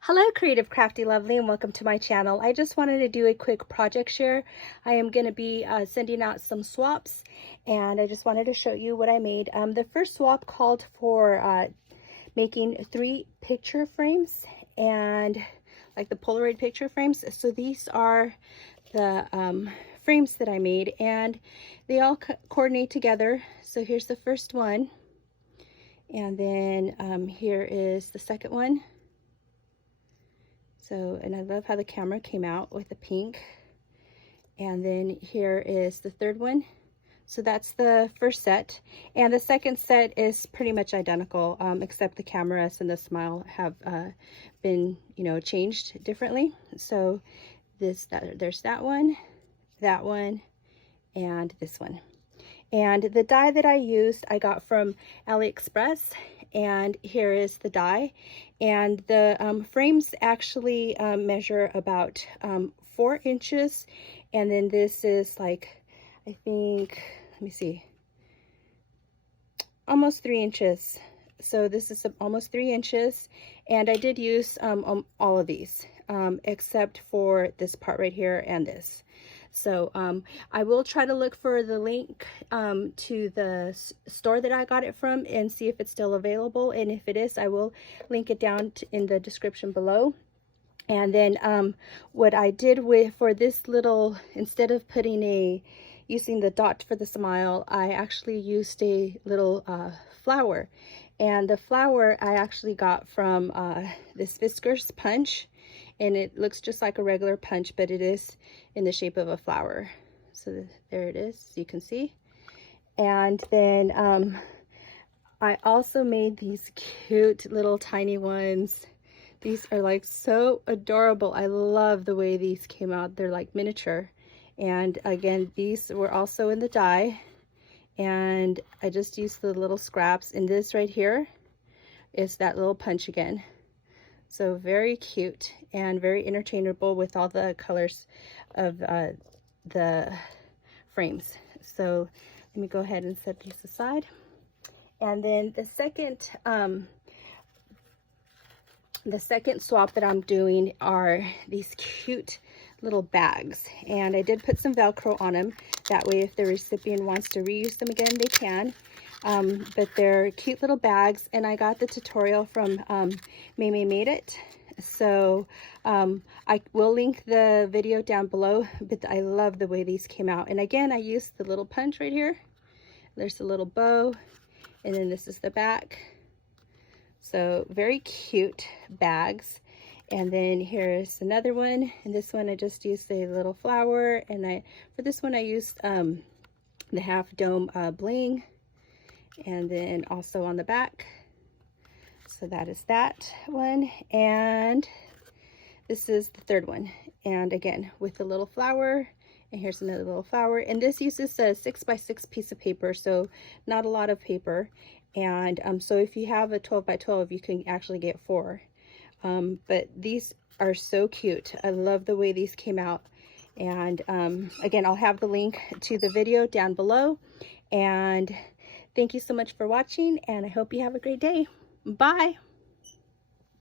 Hello, Creative Crafty Lovely, and welcome to my channel. I just wanted to do a quick project share. I am going to be sending out some swaps, and I just wanted to show you what I made. The first swap called for making 3 picture frames, and like the Polaroid picture frames. So these are the frames that I made, and they all coordinate together. So here's the first one, and then here is the second one. So, and I love how the camera came out with the pink. And then here is the third one. So that's the first set. And the second set is pretty much identical, except the cameras and the smile have been, changed differently. So there's that one, and this one. And the die that I used, I got from AliExpress, and here is the die. And the frames actually measure about 4 inches, and then this is like, I think, let me see, almost 3 inches. So this is almost 3 inches, and I did use all of these except for this part right here and this. So I will try to look for the link to the store that I got it from and see if it's still available, and if it is, I will link it down in the description below. And then what I did for this little, instead of using the dot for the smile, I actually used a little flower. And the flower I actually got from this Whiskers punch, and it looks just like a regular punch, but it is in the shape of a flower. So there it is, you can see. And then I also made these cute little tiny ones. These are like so adorable. I love the way these came out. They're like miniature. And again, these were also in the die, and I just used the little scraps. And this right here is that little punch again. So very cute and very interchangeable with all the colors of the frames. So let me go ahead and set these aside. And then the second swap that I'm doing are these cute little bags, and I did put some Velcro on them. That way, if the recipient wants to reuse them again, they can. But they're cute little bags, and I got the tutorial from MayMayMadeIt. So I will link the video down below, but I love the way these came out. And again, I used the little punch right here. There's a little bow, and then this is the back. So very cute bags. And then here's another one, and this one I just used a little flower, and for this one I used the half dome bling, and then also on the back. So that is that one, and this is the third one, and again with the little flower. And here's another little flower, and this uses a 6x6 piece of paper, so not a lot of paper. And so if you have a 12x12, you can actually get 4. But these are so cute. I love the way these came out. And again, I'll have the link to the video down below. And thank you so much for watching, and I hope you have a great day. Bye.